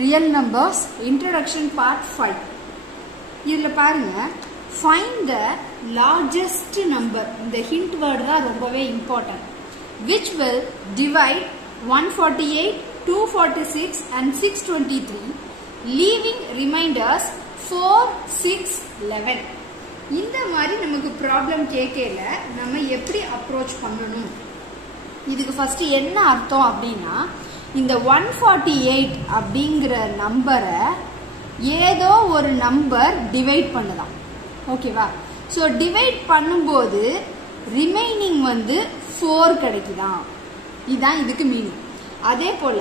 Real numbers, introduction part 5. இதுல பாருங்க, find the largest number. இந்த hint word தான் ரொம்பவே important. Which will divide 148, 246 and 623, leaving remainders 4, 6, 11. இந்த மாதிரி நமக்கு ப்ராப்ளம் கேட்கல நம்ம எப்படி அப்ரோச் பண்ணணும்? இதுக்கு ஃபர்ஸ்ட் என்ன அர்த்தம் அப்படின்னா, இந்த 148 அப்படிங்கிற நம்பரை ஏதோ ஒரு நம்பர் டிவைட் பண்ணுதான். ஓகேவா? ஸோ டிவைட் பண்ணும்போது ரிமைனிங் 4 கிடைக்குதான். இதுதான் இதுக்கு மீனிங். அதே போல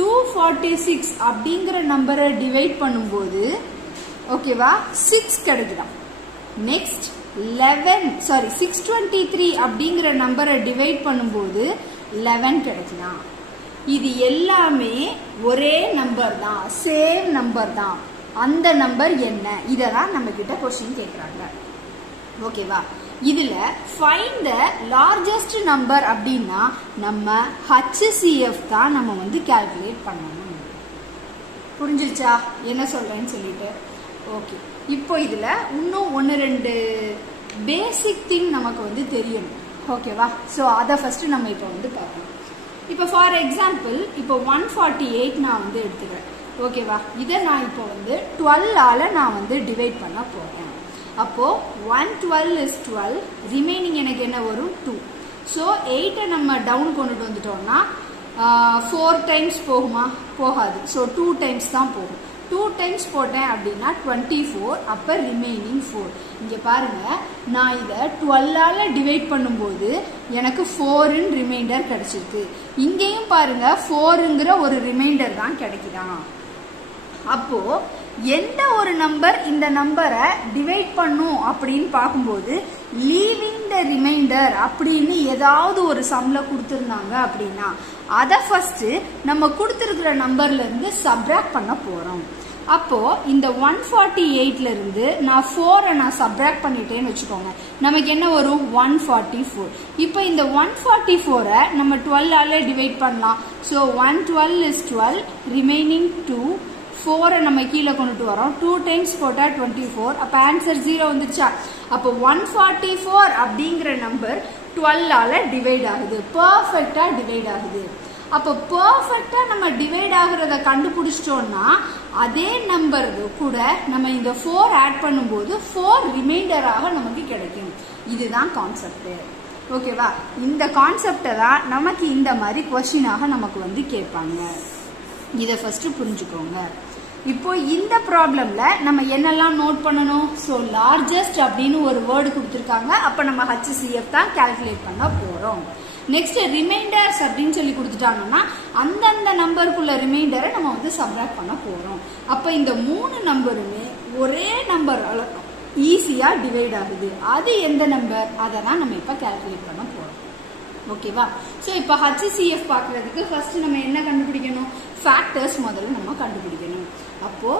246 அப்படிங்கிற நம்பரை டிவைட் பண்ணும்போது ஓகேவா 6 கிடைக்குதான். நெக்ஸ்ட் 623 அப்படிங்கிற நம்பரை டிவைட் பண்ணும்போது 11 கிடைக்குதான். இது எல்லாமே ஒரே நம்பர் தான், சேம் நம்பர் தான். அந்த நம்பர் என்ன? இததான் நம்ம கிட்ட क्वेश्चन கேக்குறாங்க. ஓகேவா? இதுல ஃபைண்ட் த லார்ஜஸ்ட் நம்பர் அப்படின்னா நம்ம HCF தான் நம்ம கால்குலேட் பண்ணணும். புரிஞ்சிருச்சா என்ன சொல்றேன்னு சொல்லிட்டு? ஓகே, இப்போ இதுல இன்னும் 1-2 பேசிக் திங் நமக்கு தெரியணும். ஓகேவா? ஸோ அதை ஃபர்ஸ்ட் நம்ம இப்போ பார்க்கலாம். இப்போ ஃபார் எக்ஸாம்பிள் இப்போ 148 நான் எடுத்துக்கிறேன். ஓகேவா? இதை நான் இப்போ 12ஆல நான் டிவைட் பண்ண போறேன். அப்போ 112 இஸ் 12, ரிமைனிங் எனக்கு என்ன வரும் 2. ஸோ 8 நம்ம டவுன் கொண்டுட்டு வந்துட்டோம்னா 4 டைம்ஸ் போகுமா? போகாது. ஸோ 2 டைம்ஸ் தான் போகும். 2 டைம்ஸ் போட்டேன் அப்படின்னா 24, அப்போ ரிமைனிங் 4. இங்கே பாருங்க, நான் இதை 12ஆல டிவைட் பண்ணும்போது எனக்கு 4 ரிமைண்டர் கிடைச்சிருக்கு. இங்கேயும் பாருங்க 4ங்கிற ஒரு ரிமைண்டர் தான் கிடைக்குதான். அப்போ எந்த ஒரு நம்பர் இந்த நம்பரை டிவைட் பண்ணும் அப்படின்னு பார்க்கும்போது லீவிங் த ரிமைண்டர் அப்படின்னு ஏதாவது ஒரு சம்ல கொடுத்துருந்தாங்க அப்படின்னா அதை ஃபர்ஸ்ட் நம்ம கொடுத்துருக்கிற நம்பர்ல இருந்து சப்ராக்ட் பண்ண போறோம். அப்போ இந்த 148ல இருந்து நான் 4 நான் சப்ராக்ட் பண்ணிட்டேன்னு வச்சுக்கோங்க, நமக்கு என்ன வரும்? 144. இப்போ இந்த 144 நம்ம 12ஆல டிவைட் பண்ணலாம். So 112 is 12, remaining 2. 4 நம்ம கீழே கொண்டுட்டு வரோம். 2 டைம்ஸ் போட்டா 24. அப்ப ஆன்சர் 0 வந்துச்சா? அப்போ 144 அப்படிங்கிற நம்பர் 12ஆல டிவைட் ஆகுது, பெர்ஃபெக்ட்டா டிவைட் ஆகுது. அப்போ பெர்ஃபெக்ட்டா நம்ம டிவைட் ஆகுறத கண்டுபிடிச்சிட்டோம்னா அதே நம்பர் கூட நம்ம இந்த 4 ஆட் பண்ணும்போது 4 ரிமைண்டராக நமக்கு கிடைக்கும். இதுதான் கான்செப்ட். ஓகேவா? இந்த கான்செப்டை தான் நமக்கு இந்த மாதிரி கொஸ்டினாக நமக்கு கேட்பாங்க. இதை ஃபர்ஸ்ட் புரிஞ்சுக்கோங்க. இப்போ இந்த ப்ராப்ளம்ல நம்ம என்னெல்லாம் நோட் பண்ணணும்? ஸோ லார்ஜஸ்ட் அப்படின்னு ஒரு வேர்டு கொடுத்துருக்காங்க. அப்ப நம்ம HCF தான் கால்குலேட் பண்ண போறோம். நெக்ஸ்ட் ரிமைண்டர்ஸ் அப்படின்னு சொல்லி கொடுத்துட்டாங்கன்னா அந்தந்த நம்பருக்குள்ள ரிமைண்டரை நம்ம சப்ராக்ட் பண்ண போறோம். அப்ப இந்த 3 நம்பருமே ஒரே நம்பர் ஈஸியா டிவைட் ஆகுது. அது எந்த நம்பர்? அதை தான் நம்ம இப்ப கால்குலேட் பண்ண போறோம். ஓகேவா? ஸோ இப்போ HCF பார்க்கறதுக்கு ஃபர்ஸ்ட் நம்ம என்ன கண்டுபிடிக்கணும்? ஃபேக்டர்ஸ் முதல்ல நம்ம கண்டுபிடிக்கணும். அப்போ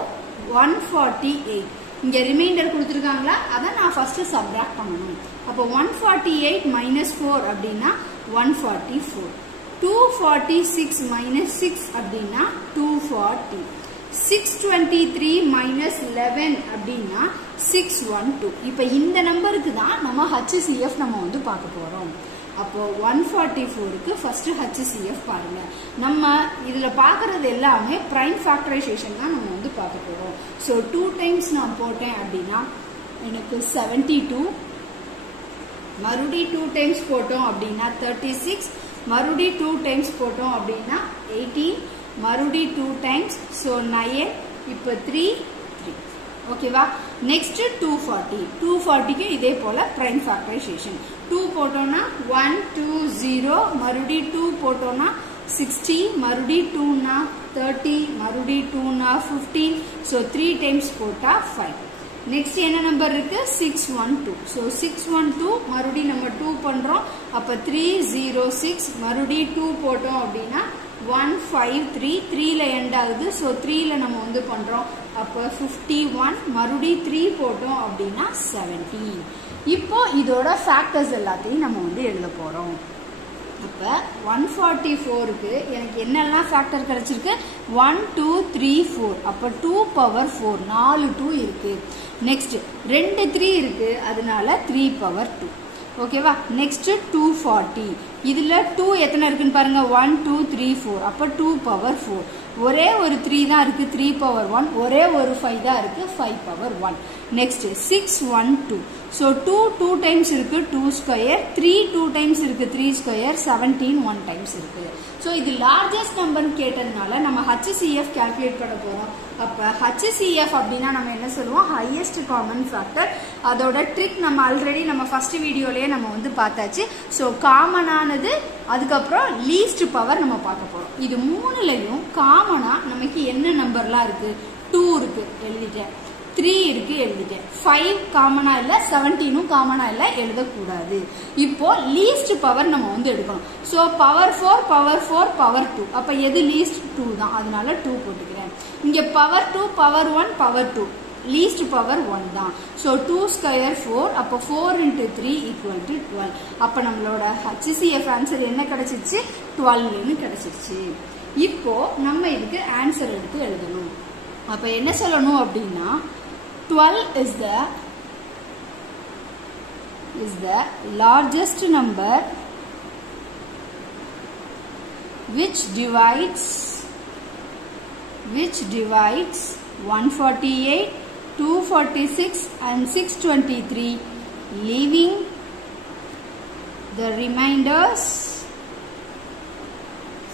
148 இங்க ரிமைண்டர் கொடுத்துருக்காங்களா, அதை நான் ஃபர்ஸ்ட் சப்ராக்ட் பண்ணணும். அப்போ 148 மைனஸ் 4 அப்படின்னா 144. 246 மைனஸ் 6 அப்படின்னா 240. 623 மைனஸ் 11 அப்படின்னா 612. இப்போ இந்த நம்பருக்கு தான் நம்ம HCF நம்ம பார்க்க போறோம். அப்போ 144க்கு ஃபர்ஸ்ட் HCF பாருங்க. நம்ம இதுல பாக்குறது எல்லாமே பிரைம் ஃபேக்டரைசேஷன் தான் நம்ம பார்க்க போறோம். ஸோ 2 டைம்ஸ் நான் போட்டேன் அப்படின்னா எனக்கு 72, மறுபடி 2 டைம்ஸ் போட்டோம் அப்படின்னா 36, மறுபடி 2 டைம்ஸ் போட்டோம் அப்படின்னா 18, மறுபடி 2 டைம்ஸ், ஸோ 9, இப்போ 3. ஓகேவா? நெக்ஸ்ட் 240. 240க்கு இதே போல பிரைம் ஃபேக்டரைசேஷன். 2 போட்டோம்னா 1, 2, 0, மறுபடி 2 போட்டோம்னா 60, மறுபடி 2னா 30, மறுபடி 2னா 15, ஸோ 3 டைம்ஸ் போட்டா 5. நெக்ஸ்ட் என்ன நம்பர் இருக்கு? 612. ஸோ 612 மறுபடி நம்ம 2 பண்றோம். அப்ப 306, மறுபடி 2 போட்டோம் அப்படின்னா 153, 3ல எண்ட் ஆகுது. ஸோ 3ல நம்ம பண்றோம். அப்போ 51, மறுபடி 3 போட்டோம் அப்படின்னா 70. இப்போ இதோட ஃபேக்டர்ஸ் எல்லாத்தையும் நம்ம எழுத போறோம். அப்போ 144க்கு எனக்கு என்னெல்லாம் ஃபேக்டர் கிடைச்சிருக்கு 1 2 3 4 அப்போ 2 பவர் 4 4 2 இருக்கு. நெக்ஸ்ட் 2 3 இருக்கு அதனால 3 பவர் 2. ஓகேவா. நெக்ஸ்ட் 240 இதுல 2 எத்தனை இருக்குன்னு பாருங்க 1 2 3 4 அப்போ 2 பவர் 4. ஒரே ஒரு 3 தான் இருக்கு 3 பவர் 1. ஒரே ஒரு 5 தான் இருக்கு 5 பவர் 1. நெக்ஸ்ட் 612 ஸோ 2 2 டைம்ஸ் இருக்கு 2 ஸ்கொயர் 3 2 டைம்ஸ் இருக்கு 3 ஸ்கொயர் 17 1 டைம்ஸ் இருக்கு. ஸோ இது லார்ஜஸ்ட் நம்பர்னு கேட்டதுனால நம்ம HCF கால்குலேட் பண்ண போறோம். அப்போ HCF அப்படின்னா நம்ம என்ன சொல்லுவோம் ஹையஸ்ட் காமன் ஃபேக்டர். அதோட ட்ரிக் நம்ம ஆல்ரெடி நம்ம ஃபர்ஸ்ட் வீடியோலயே நம்ம வந்து பார்த்தாச்சு. ஸோ காமனானது அதுக்கப்புறம் லீஸ்ட் பவர் நம்ம பார்க்க போறோம். இது மூணுலையும் காமனா நமக்கு என்ன நம்பர்லாம் இருக்கு 2 இருக்கு எழுதிட்டேன் 3 இருக்கு எழுதிட்டேன் 5 காமனா இல்ல 17ம் காமனா இல்ல எழுதக்கூடாது. இப்போ லீஸ்ட் பவர் நம்ம வந்து எடுக்கணும். ஸோ பவர் 4 பவர் 4 பவர் 2 அப்ப எது லீஸ்ட் 2 தான் அதனால 2 போட்டுக்கிறேன். இங்க power 2 power 1 power 2 least power 1 தான். ஸோ 2 ஸ்கொயர் 4 அப்போ 4 into 3 equal to 12. அப்போ நம்மளோட HCF ஆன்சர் என்ன கிடைச்சிருச்சு 12ன்னு கிடைச்சிருச்சு. இப்போ நம்ம இதுக்கு ஆன்சர் எடுத்து எழுதணும். அப்ப என்ன சொல்லணும் அப்படின்னா 12 is the largest number which divides 148, 246 and 623, leaving the remainders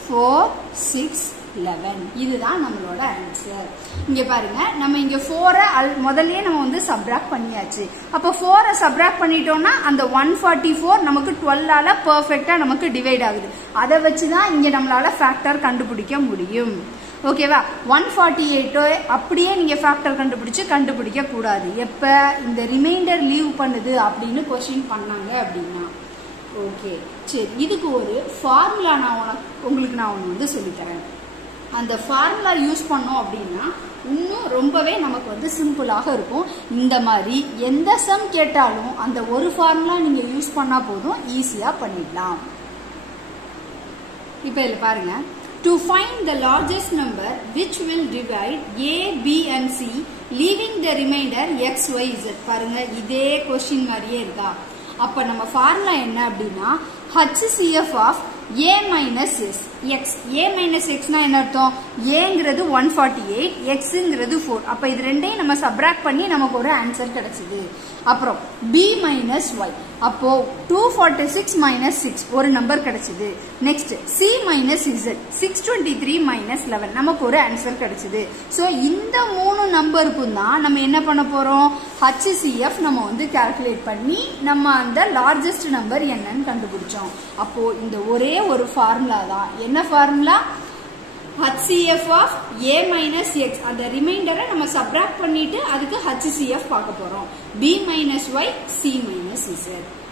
4, 6, 11. இதுதான் நம்மளோட ஆன்சர். இங்க பாருங்க நம்ம இங்க 4 முதல்லயே நம்ம வந்து சப்ட்ராக்ட் பண்ணியாச்சு. அப்ப 4 சப்ட்ராக்ட் பண்ணிட்டோம்னா அந்த 144 நமக்கு 12ஆல பெர்ஃபெக்ட்டா நமக்கு டிவைட் ஆகுது. அதை வச்சுதான் இங்க நம்மளால ஃபேக்டர் கண்டுபிடிக்க முடியும். ஓகேவா. 148 அப்படியே நீங்க ஃபேக்டர் கண்டுபிடிக்க கூடாது. எப்ப இந்த ரிமைண்டர் லீவ் பண்ணுது அப்படின்னு क्वेश्चन பண்ணாங்க அப்படின்னா. ஓகே சரி, இதுக்கு ஒரு ஃபார்முலா உங்களுக்கு நான் வந்து சொல்லித்தரேன். அந்த ஃபார்முலா யூஸ் பண்ணோம் அப்படின்னா இன்னும் ரொம்பவே நமக்கு வந்து சிம்பிளாக இருக்கும். இந்த மாதிரி எந்த சம் கேட்டாலும் அந்த ஒரு ஃபார்முலா நீங்க யூஸ் பண்ணா போதும் ஈஸியா பண்ணிடலாம். இப்போ இதுல பாருங்க to find the largest number which will divide A, B and C leaving the remainder X, Y, Z. பாருங்க இதே क्वेश्चन மாதிரியே இருக்கா. அப்ப நம்ம ஃபார்முலா என்ன அப்படின்னா HCF of A minus X. A minus X னா என்ன அர்த்தம்? Aங்கிறது 148, Xங்கிறது 4. அப்ப இது ரெண்டையும் நம்ம சப்ட்ராக்ட் பண்ணி நமக்கு ஒரு ஆன்சர் கிடைச்சது. அப்புறம் B minus Y. அப்போ 246 minus 6 ஒரு நம்பர் கிடைச்சது. Next C minus Z 623 minus 11 நமக்கு ஒரு ஆன்சர் கிடைச்சது. சோ இந்த மூணு நம்பருக்கும் தான் நம்ம என்ன பண்ண போறோம் HCF நம்ம வந்து கால்குலேட் பண்ணி நம்ம அந்த லார்ஜஸ்ட் நம்பர் என்னன்னு கண்டுபிடிச்சோம். அப்போ இந்த ஒரே ஒரு ஃபார்முலா தான். என்ன formula? HCF of A minus X. அந்த ரிமைண்டரை நம்ம சப்ட்ராக்ட் பண்ணிட்டு அதுக்கு HCF பார்க்க போறோம். B minus Y, C minus Z.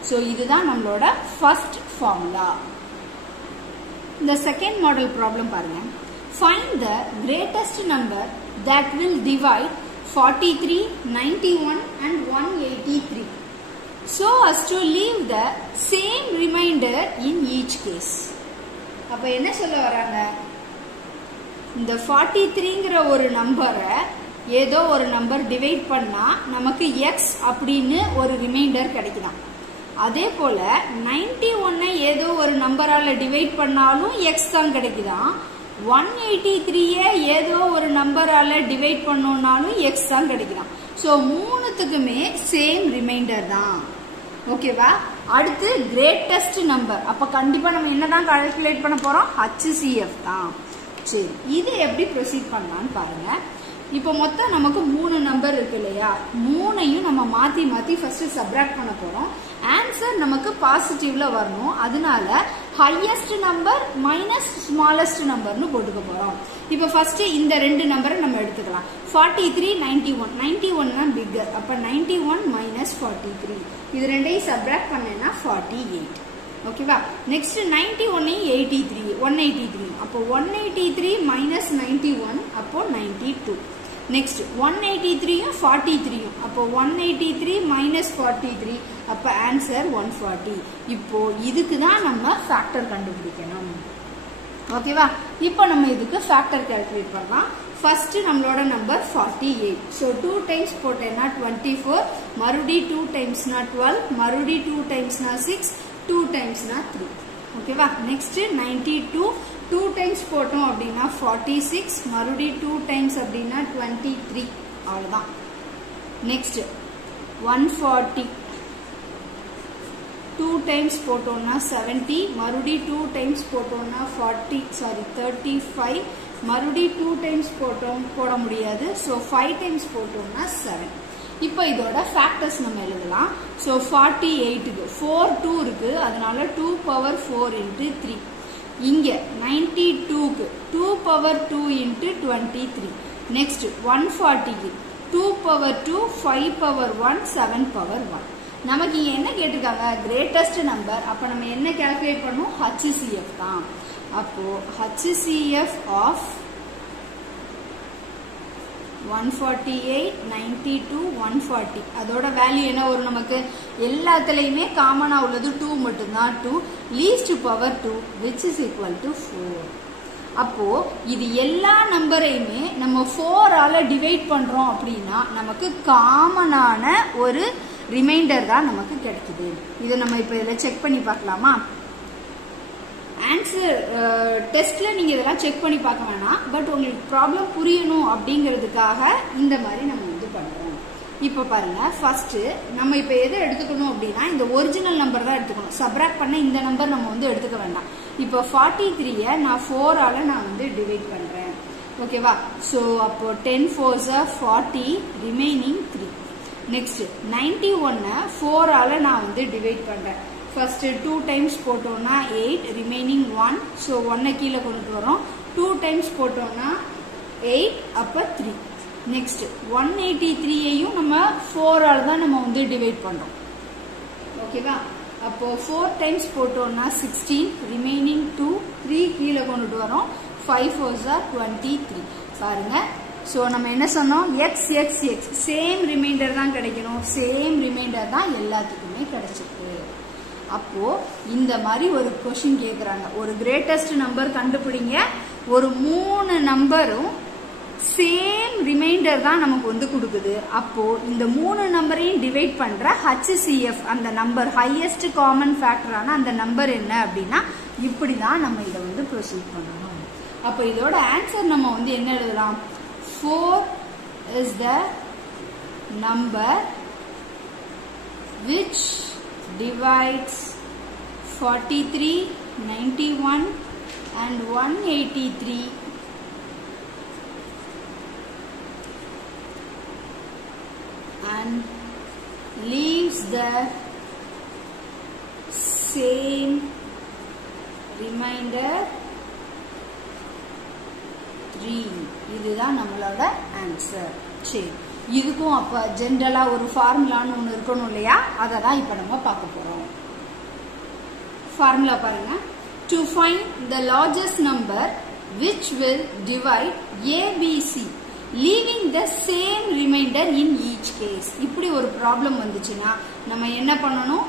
So இதுதான் நம்மளோட ஃபர்ஸ்ட் ஃபார்முலா. இந்த செகண்ட் மாடல் ப்ராப்ளம் பாருங்க. Find the greatest number that will divide 43, 91 and 183 so as to leave the same remainder in each case. அப்ப என்ன சொல்ல வராங்க? இந்த 43ங்கிற ஒரு நம்பரை ஏதோ ஒரு நம்பர் டிவைட் பண்ணா நமக்கு X அப்படின்னு ஒரு ரிமைண்டர் கிடைக்குதாம். அதே போல 91 ஏதோ ஒரு நம்பரால டிவைட் பண்ணாலும் X தான் கிடைக்குதாம். 183 ஏதோ ஒரு நம்பரால டிவைட் பண்ணோம்னாலும் X தான் கிடைக்குதாம். சோ மூணுத்துக்குமே சேம் ரிமைண்டர் தான். ஓகேவா. அடுத்து கிரேட்டஸ்ட் நம்பர். அப்ப கண்டிப்பா நம்ம என்னதான் கால்குலேட் பண்ண போறோம்? HCF தான். சரி, இது எப்படி ப்ரொசீட் பண்ணலாம்னு பாருங்க. இப்போ மொத்தம் நமக்கு 3 நம்பர் இருக்கு இல்லையா, மூணையும் நம்ம மாத்தி மாத்தி ஃபர்ஸ்ட் சப்ட்ராக்ட் பண்ண போறோம். ஆன்சர் நமக்கு பாசிட்டிவ்ல வரணும். அதனால ஹையஸ்ட் நம்பர் மைனஸ் ஸ்மாலஸ்ட் நம்பர்னு போட்டுக்க போறோம். இப்போ ஃபர்ஸ்ட் இந்த ரெண்டு நம்பரை நம்ம எடுத்துக்கலாம். 43, 91. 91 தான் பிக்கர். அப்ப 91 மைனஸ் 43 இது ரெண்டையும் சப்ட்ராக்ட் பண்ணேன்னா 48. ஓகேவா. நெக்ஸ்ட் 91 183. அப்போ 183 மைனஸ் 91 அப்போ 92. நெக்ஸ்ட் 183 43, அப்போ 183 minus 43, அப்போ ஆன்சர் 140. இப்போ இதுக்கு தான் நம்ம ஃபேக்டர் கண்டுபிடிக்கணும். ஓகேவா? இப்போ நம்ம இதுக்கு ஃபேக்டர் கால்குலேட் பண்ணலாம். ஃபர்ஸ்ட் நம்மளோட நம்பர் 48. ஸோ 2 டைம்ஸ் போட்டேன்னா 24, மறுபடி 2 டைம்ஸ்னா 12, மறுபடி 2 டைம்ஸ்னா 6, 2 டைம்ஸ்னா 3. ஓகேவா? நெக்ஸ்ட் 92, 2 டைம்ஸ் போட்டோம் அப்படின்னா 46, மறுபடி 2 டைம்ஸ் அப்படின்னா 23. அவ்வளோதான். நெக்ஸ்ட் 140, 2 டைம்ஸ் போட்டோம்னா 70, மறுபடி 2 டைம்ஸ் போட்டோம்னா 35, மறுபடி 2 டைம்ஸ் போட முடியாது. ஸோ 5 டைம்ஸ் போட்டோம்னா 7. இப்போ இதோட ஃபேக்டர்ஸ் நம்ம எழுதலாம். ஸோ 48க்கு 4 2 இருக்கு, அதனால 2 power 4 into 3. இங்க 92க்கு 2 power 2 into 23. நெக்ஸ்ட் 140க்கு 2 power 2, 5 power 1, 7 power 1. நமக்கு இங்க என்ன கேட்டிருக்காங்க? Greatest number. அப்ப நம்ம என்ன கால்குலேட் பண்ணோம்? HCF தான். அப்போ HCF ஆஃப் 148, 92, 140 அதோட வேல்யூ என்ன வரும்? நமக்கு எல்லாத்துலயுமே காமனா உள்ளது 2 மட்டும்தான். 2 least power 2 which is equal to 4. அப்போ இது எல்லா நம்பரையுமே நம்ம 4 ஆல டிவைட் பண்றோம் அப்படின்னா நமக்கு காமனான ஒரு ரிமைண்டர் தான் நமக்கு கிடைக்குது. இதை நம்ம இப்ப இதில் செக் பண்ணி பார்க்கலாமா? ஆன்சர் டெஸ்ட்ல நீங்க இதெல்லாம் செக் பண்ணி பார்க்க வேணாம், பட் உங்களுக்கு ப்ராப்ளம் புரியணும் அப்படிங்கிறதுக்காக இந்த மாதிரி நம்ம வந்து பண்றோம். இப்ப பாருங்க, ஃபர்ஸ்ட் நம்ம இப்ப எதை எடுத்துக்கணும் அப்படின்னா இந்த ஒரிஜினல் நம்பர் தான் எடுத்துக்கணும். சப்ராக்ட் பண்ண இந்த நம்பர் நம்ம வந்து எடுத்துக்க வேண்டாம். இப்போ 43 நான் 4 ஆல நான் வந்து டிவைட் பண்றேன். ஓகேவா? ஸோ அப்போ 10 4s 40, ரிமைனிங் 3. நெக்ஸ்ட் 91 4 ஆல நான் வந்து டிவைட் பண்றேன். ஃபர்ஸ்ட் 2 டைம்ஸ் போட்டோம்னா 8, ரிமைனிங் 1. ஸோ 1 கீழே கொண்டுட்டு வரோம். 2 டைம்ஸ் போட்டோம்னா 8, அப்போ 3. நெக்ஸ்ட் 183ஐயும் நம்ம 4 ஆல தான் நம்ம வந்து டிவைட் பண்றோம். ஓகேவா? அப்போ 4 டைம்ஸ் போட்டோம்னா 16, ரிமைனிங் 2, 3 கீழே கொண்டுட்டு வரோம். 5 4s 23. பாருங்க, ஸோ நம்ம என்ன சொன்னோம்? X X X same remainder தான் கிடைக்கணும். சேம் ரிமைண்டர் தான் எல்லாத்துக்குமே கிடைச்சிருக்கு. அப்போ இந்த மாதிரி ஒரு கொஸ்டின் கேட்குறாங்க, ஒரு கிரேட்டஸ்ட் நம்பர் கண்டுபிடிங்க, ஒரு 3 நம்பரும் சேம் ரிமைண்டர் தான் நமக்கு வந்து கொடுக்குது. அப்போ இந்த 3 நம்பரையும் டிவைட் பண்ற HCF அந்த நம்பர் ஹையஸ்ட் காமன் ஃபேக்டரான அந்த நம்பர் என்ன அப்படின்னா இப்படிதான் நம்ம இதை வந்து ப்ரொசீட் பண்ணணும். அப்போ இதோட ஆன்சர் நம்ம வந்து என்ன எழுதலாம்? 4 is the number which divides 43, 91 and 183 and leaves the same remainder 3. இதுதான் நம்மளோட ஆன்சர். சரி, இதுக்கும் அப்ப ஜென்ரலா ஒரு ஃபார்முலான்னு ஒன்று இருக்கணும் இல்லையா? அதை தான் இப்ப நம்ம பார்க்க போறோம். ஃபார்முலா பாருங்க. To find the largest number which will divide ABC leaving the same remainder in each case. இப்படி ஒரு ப்ராப்ளம் வந்துச்சுன்னா நம்ம என்ன பண்ணணும்?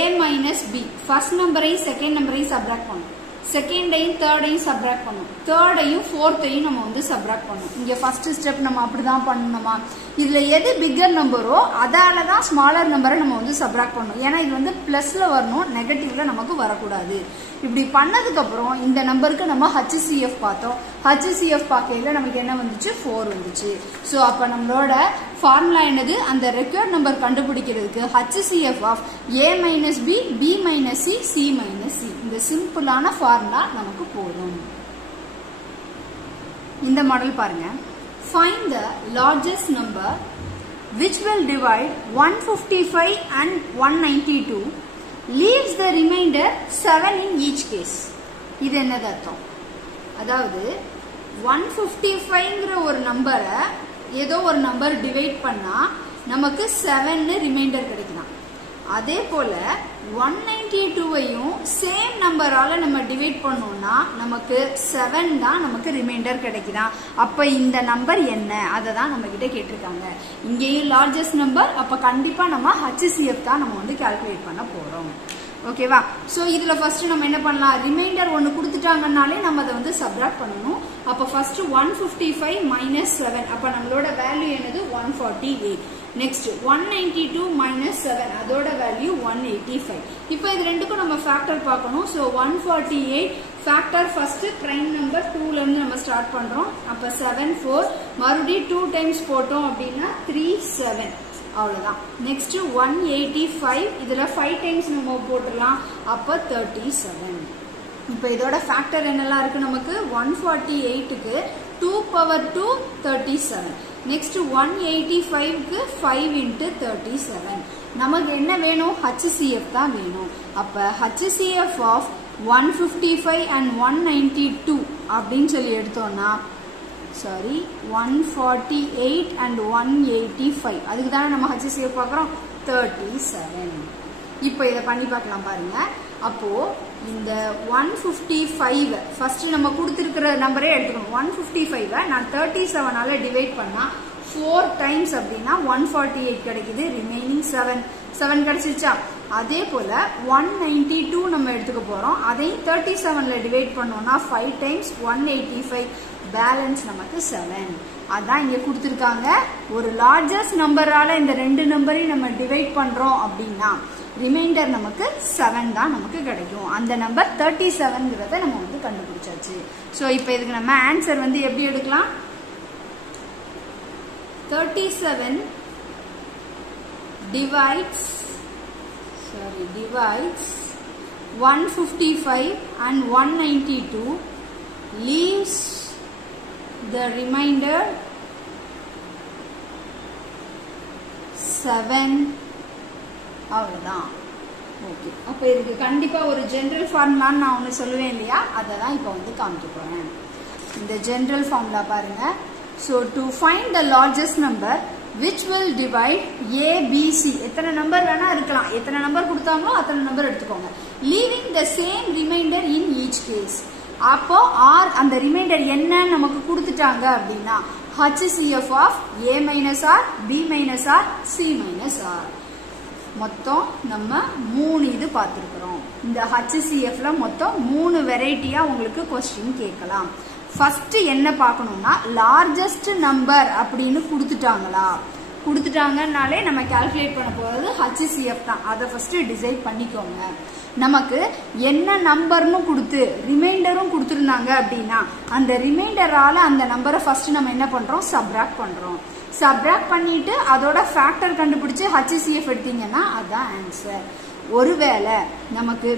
A minus B ஃபர்ஸ்ட் நம்பரையும் செகண்ட் நம்பரையும் சப்ராக்ட் பண்ணணும். செகண்டையும் தேர்டையும் சப்ராக்ட் பண்ணும். தேர்டையும் ஃபோர்த்தையும் நம்ம வந்து சப்ராக்ட் பண்ணும். இங்க ஃபர்ஸ்ட் ஸ்டெப் நம்ம அப்படிதான் பண்ணணுமா? இதுல எது பிக்கர் நம்பரோ அதால தான் ஸ்மாலர் நம்பரை நம்ம வந்து சப்ராக்ட் பண்ணணும். ஏன்னா இது வந்து பிளஸ்ல வரணும், நெகட்டிவ்ல நமக்கு வரக்கூடாது. இப்படி பண்ணதுக்கு அப்புறம் இந்த நம்பருக்கு நம்ம HCF பார்த்தோம். HCF பார்க்கையில நமக்கு என்ன வந்துச்சு? 4 வந்துச்சு. ஸோ அப்ப நம்மளோட ஃபார்முலா என்னது? அந்த ரெக்வயர்ட் நம்பர் கண்டுபிடிக்கிறதுக்கு HCF of A minus B, B minus C, C minus C. இந்த சிம்பிளான ஃபார்முலா நமக்கு போதும். இந்த மாடல் பாருங்க. Find the largest number which will divide 155 and 192, leaves the remainder 7 in each case. இது என்னது அர்த்தம்? அதாவது 155ங்கிற ஒரு நம்பரை ஏதோ ஒரு நம்பர் டிவைட் பண்ணா நமக்கு 7 ரிமைண்டர் கிடைக்கலாம். அதே போல 192 192ஐயும் சேம் நம்பரால நம்ம டிவைட் பண்ணோம்னா நமக்கு 7 தான் நமக்கு ரிமைண்டர் கிடைக்குதா. அப்ப இந்த நம்பர் என்ன, அதை தான் நம்ம கிட்ட கேட்டிருக்காங்க. இங்கேயும் லார்ஜஸ்ட் நம்பர், அப்ப கண்டிப்பா நம்ம HCF தான் நம்ம வந்து கால்குலேட் பண்ண போறோம். ஓகேவா. சோ இதுல ஃபர்ஸ்ட் நம்ம என்ன பண்ணலாம், ரிமைண்டர் ஒன்னு கொடுத்துட்டாங்கனாலே நம்ம அதை வந்து சப்ட்ராக்ட் பண்ணணும். அப்ப ஃபர்ஸ்ட் 155 minus 7, அப்ப நம்மளோட வேல்யூ என்னது 148. நெக்ஸ்ட் 192 minus 7, அதோட வேல்யூ 185. இப்போ இது ரெண்டுக்கும் நம்ம ஃபேக்டர் பார்க்கணும். So 148 factor first prime number 2ல இருந்து நம்ம ஸ்டார்ட் பண்றோம். அப்ப 7 4, மறுபடியும் 2 டைம்ஸ் போட்டோம் அப்படின்னா 3 7, அவ்வளவுதான். நெக்ஸ்ட் 185, இதுல 5 டைம்ஸ் நம்ம போட்டுடலாம். அப்ப 37. இப்போ இதோட ஃபேக்டர் என்னெல்லாம் இருக்கு நமக்கு, 148க்கு 2 power 2 37. நெக்ஸ்ட் 185க்கு 5 into 37. நமக்கு என்ன வேணும், HCF தான் வேணும். அப்ப HCF of 155 and 192 அப்படின்னு சொல்லி எடுத்தோம்னா, சாரி 148 and 185, அதுக்கு தானே நம்ம HCF பார்க்குறோம், 37. இப்போ இதை பண்ணி பார்க்கலாம் பாருங்க. அப்போ இந்த 155 ஃபர்ஸ்ட் நம்ம கொடுத்திருக்கிற நம்பரே எடுத்துக்கணும். 155 நான் 37ஆல டிவைட் பண்ணா 4 டைம்ஸ் அப்படின்னா 148 கிடைக்குது. ரிமைனிங் 7 கிடைச்சிச்சா. அதே போல 192 நம்ம எடுத்துக்க போறோம். அதையும் 37ல டிவைட் பண்ணோம்னா 5 டைம்ஸ் 185, பேலன்ஸ் நமக்கு 7. அதான் இங்க கொடுத்திருக்காங்க. ஒரு லார்ஜஸ்ட் நம்பரால இந்த ரெண்டு நம்பரையும் நம்ம டிவைட் பண்றோம் அப்படின்னா ரிமைண்டர் நமக்கு 7 தான் நமக்கு கிடைக்கும். அந்த நம்பர் 37ங்கிறத நம்ம வந்து கண்டுபிடிச்சாச்சு. சோ இப்போ இதுக்கு நம்ம ஆன்சர் வந்து எப்படி எடுக்கலாம், 37 divides 155 and 192, leaves the remainder 7. அவ்வளவுதான். ஓகே. அப்ப இதுக்கு கண்டிப்பா ஒரு ஜெனரல் ஃபார்முலான்னு நான் ஒன்னு சொல்லுவேன் இல்லையா, அதை தான் இப்போ வந்து காமிக்க போறேன். இந்த ஜெனரல் ஃபார்முலா பாருங்க. So to find the largest number which will divide A, B, C, எத்தனை நம்பர் வேணா இருக்கலாம், எத்தனை நம்பர் கொடுத்தாங்களோ அத்தனை நம்பர் எடுத்துக்கோங்க. leaving the same remainder in each case. அப்போ R அந்த ரிமைண்டர் என்ன நமக்கு கொடுத்துட்டாங்க அப்படின்னா HCF of A minus R, B minus R, C minus R. மொத்தம் நம்ம 3 இது பார்த்திருக்கிறோம். இந்த HCFல மொத்தம் 3 வெரைட்டியா உங்களுக்கு क्वेश्चन கேட்கலாம். ஃபர்ஸ்ட் என்ன பார்க்கணும்னா, லார்ஜஸ்ட் நம்பர் அப்படின்னு கொடுத்துட்டாங்கனாலே நம்ம கால்குலேட் பண்ண போறது HCF தான். அதை ஃபர்ஸ்ட் டிசைட் பண்ணிக்கோங்க. நமக்கு என்ன நம்பர்னு கொடுத்து ரிமைண்டரும் கொடுத்துருந்தாங்க அப்படின்னா அந்த ரிமைண்டரால அந்த நம்பரை ஃபர்ஸ்ட் நம்ம என்ன பண்றோம், சப்ட்ராக்ட் பண்றோம். சப்ட்ராக்ட் பண்ணிட்டு அதோட ஃபேக்டர் கண்டுபிடிச்சு HCF எடுத்தீங்கன்னா அதான் ஆன்சர். ஒருவேளை நமக்கு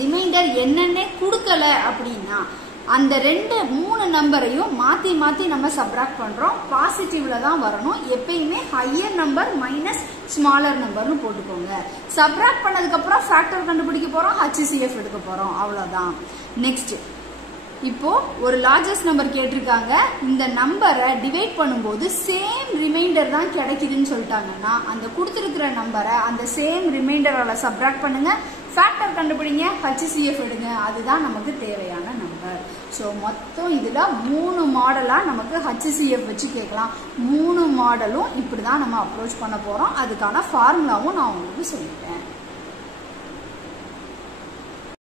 ரிமைண்டர் என்னன்னே கொடுக்கல அப்படின்னா அந்த 3 நம்பரையும் மாத்தி மாத்தி நம்ம சப்ட்ராக்ட் பண்றோம். பாசிட்டிவ்ல தான் வரணும். எப்பயுமே ஹையர் நம்பர் மைனஸ் ஸ்மாலர் நம்பர்னு போட்டுக்கோங்க. சப்ட்ராக்ட் பண்ணதுக்கு அப்புறம் ஃபேக்டர் கண்டுபிடிக்க போறோம், HCF எடுக்க போறோம், அவ்வளவுதான். நெக்ஸ்ட் இப்போ ஒரு லார்ஜஸ்ட் நம்பர் கேட்டிருக்காங்க. இந்த நம்பரை டிவைட் பண்ணும்போது சேம் ரிமைண்டர் தான் கிடைக்குதுன்னு சொல்லிட்டாங்கன்னா அந்த கொடுத்திருக்கிற நம்பரை அந்த சேம் ரிமைண்டரால சப்ட்ராக்ட் பண்ணுங்க, ஃபேக்டர் கண்டுபிடிங்க, HCF எடுங்க. அதுதான் நமக்கு தேவையான நம்பர். ஸோ மொத்தம் இதுல 3 மாடலா நமக்கு HCF வச்சு கேட்கலாம். 3 மாடலும் இப்படிதான் நம்ம அப்ரோச் பண்ண போறோம். அதுக்கான ஃபார்முலாவும் நான் உங்களுக்கு சொல்லிட்டேன்.